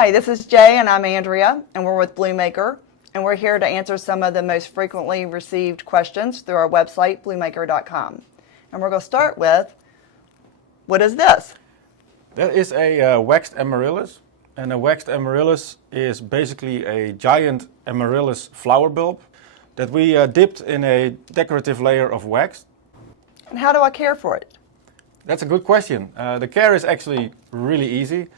Hi, this is Jay and I'm Andrea, and we're with Bloomaker, and we're here to answer some of the most frequently received questions through our website, bloomaker.com. And we're going to start with, what is this? That is a waxed amaryllis, and a waxed amaryllis is basically a giant amaryllis flower bulb that we dipped in a decorative layer of wax. And how do I care for it? That's a good question. The care is actually really easy.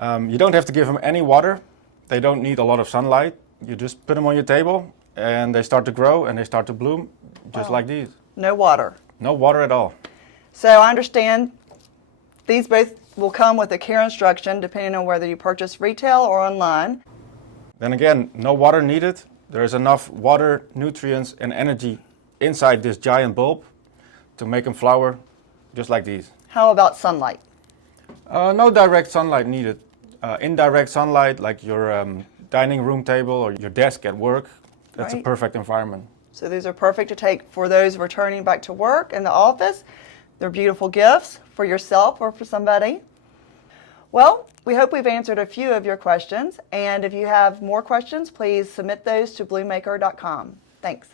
You don't have to give them any water. They don't need a lot of sunlight. You just put them on your table and they start to grow and they start to bloom just like these. No water. No water at all. So I understand these both will come with a care instruction depending on whether you purchase retail or online. Then again, no water needed. There's enough water, nutrients and energy inside this giant bulb to make them flower just like these. How about sunlight? No direct sunlight needed. Indirect sunlight, like your dining room table or your desk at work, that's a perfect environment. So these are perfect to take for those returning back to work in the office. They're beautiful gifts for yourself or for somebody. Well, we hope we've answered a few of your questions, and if you have more questions, please submit those to bloomaker.com. Thanks.